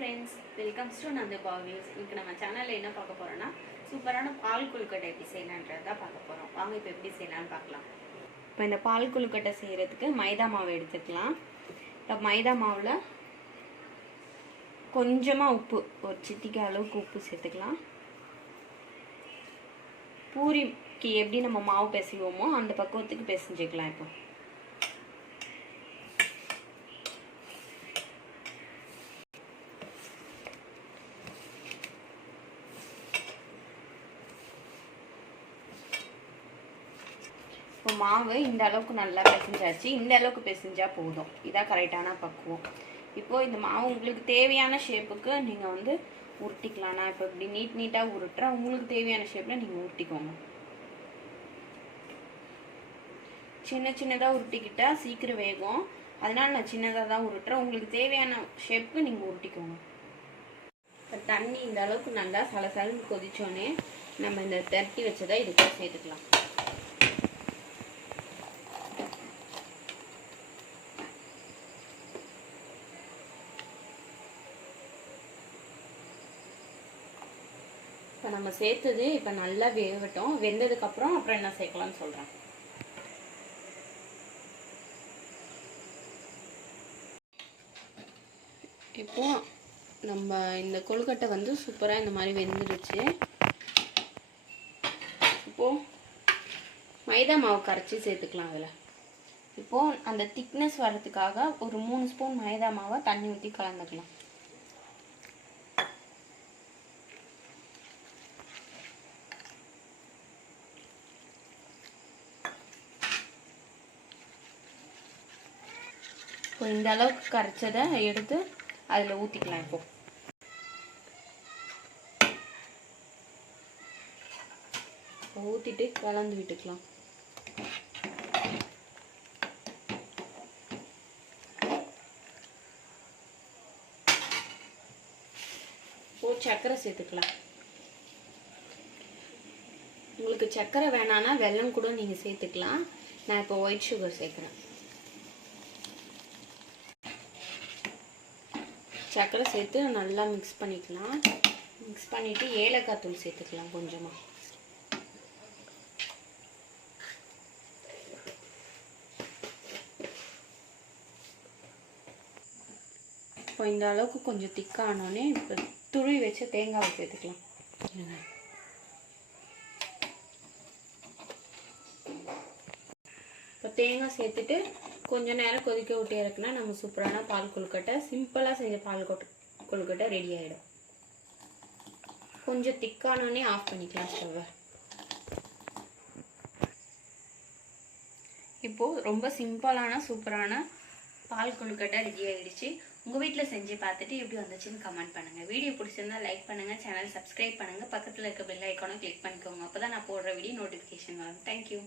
friends, welcome to Nanda Bhavies. இன்னைக்கு நம்ம சேனல்ல என்ன பார்க்க போறோம்னா சூப்பரான பால் கொழுக்கட்டை எப்படி செய்யலாம்ன்றத பார்க்க போறோம். வாங்க இப்போ எப்படி செய்யலாம்னு பார்க்கலாம். இப்போ இந்த பால் கொழுக்கட்டை செய்யறதுக்கு மைதா மாவு எடுத்துக்கலாம். இப்போ மைதா மாவுல கொஞ்சமா உப்பு, ஒரு சிட்டிகை அளவுக்கு உப்பு சேர்த்துக்கலாம். பூரிக்கு எப்படி நம்ம மாவு பிசைவோமோ அந்த பக்குவத்துக்கு பிசைஞ்சுக்கலாம். இப்போ இப்போ மாவு இந்த அளவுக்கு நல்லா பிசைஞ்சாச்சு. இந்த அளவுக்கு பிசைஞ்சா போதும். இதான் கரெக்டான பக்குவம். இப்போது இந்த மாவு உங்களுக்கு தேவையான ஷேப்புக்கு நீங்கள் வந்து உருட்டிக்கலாம். நான் இப்போ இப்படி நீட்டாக உருட்டுறேன். உங்களுக்கு தேவையான ஷேப்பில் நீங்கள் உருட்டிக்கோங்க. சின்னதாக உருட்டிக்கிட்டால் சீக்கிரம் வேகும். அதனால நான் சின்னதாக தான் உருட்டுறேன். உங்களுக்கு தேவையான ஷேப்புக்கு நீங்கள் உருட்டிக்கோங்க. இப்போ தண்ணி இந்த அளவுக்கு நல்லா சலசலன்னு கொதிச்சோன்னே நம்ம இந்த தட்டி வச்சதை இதுக்குள்ள சேர்த்துக்கலாம். இப்போ நம்ம சேர்த்தது இப்போ நல்லா வேகட்டும். வெந்ததுக்கப்புறம் அப்புறம் என்ன சேர்க்கலாம்னு சொல்கிறேன். இப்போ நம்ம இந்த கொழுக்கட்டை வந்து சூப்பராக இந்த மாதிரி வெந்துடுச்சு. இப்போது மைதா மாவு கரைச்சி சேர்த்துக்கலாம். அதில் இப்போது அந்த திக்னஸ் வர்றதுக்காக ஒரு 3 ஸ்பூன் மைதா மாவை தண்ணி ஊற்றி கலந்துக்கலாம். இப்போ இந்த அளவுக்கு கரைச்சதை எடுத்து அதில் ஊற்றிக்கலாம். இப்போ ஊற்றிட்டு கலந்து விட்டுக்கலாம். இப்போ சர்க்கரை சேர்த்துக்கலாம். உங்களுக்கு சர்க்கரை வேணான்னா வெல்லம் கூட நீங்கள் சேர்த்துக்கலாம். நான் இப்போ ஒயிட் சுகர் சேர்க்குறேன். சர்க்கரை சேர்த்து நல்லா மிக்ஸ் பண்ணிக்கலாம். மிக்ஸ் பண்ணிவிட்டு ஏலக்காய் தூள் சேர்த்துக்கலாம் கொஞ்சமாக. இப்போ இந்த அளவுக்கு கொஞ்சம் திக்கானோடனே இப்போ துருவி வச்ச தேங்காவை சேர்த்துக்கலாம். இப்போ தேங்காய் சேர்த்துட்டு கொஞ்சம் நேரம் கொதிக்க விட்டு இறக்குனா நம்ம சூப்பரான பால் கொழுக்கட்டை, சிம்பிளாக செஞ்ச பால் கொழுக்கட்டை ரெடி ஆகிடும். கொஞ்சம் திக்கானோடனே ஆஃப் பண்ணிக்கலாம் ஸ்டவ்வை. இப்போது ரொம்ப சிம்பிளான சூப்பரான பால் கொழுக்கட்டை ரெடி ஆகிடுச்சு. உங்கள் வீட்டில் செஞ்சு பார்த்துட்டு எப்படி வந்துச்சுன்னு கமெண்ட் பண்ணுங்கள். வீடியோ பிடிச்சிருந்தா லைக் பண்ணுங்கள், சேனல் சப்ஸ்கிரைப் பண்ணுங்கள், பக்கத்தில் இருக்க பெல் ஐக்கானை கிளிக் பண்ணிக்கோங்க. அப்போ தான் நான் போடுற வீடியோ நோட்டிஃபிகேஷன் வரும். தேங்க்யூ.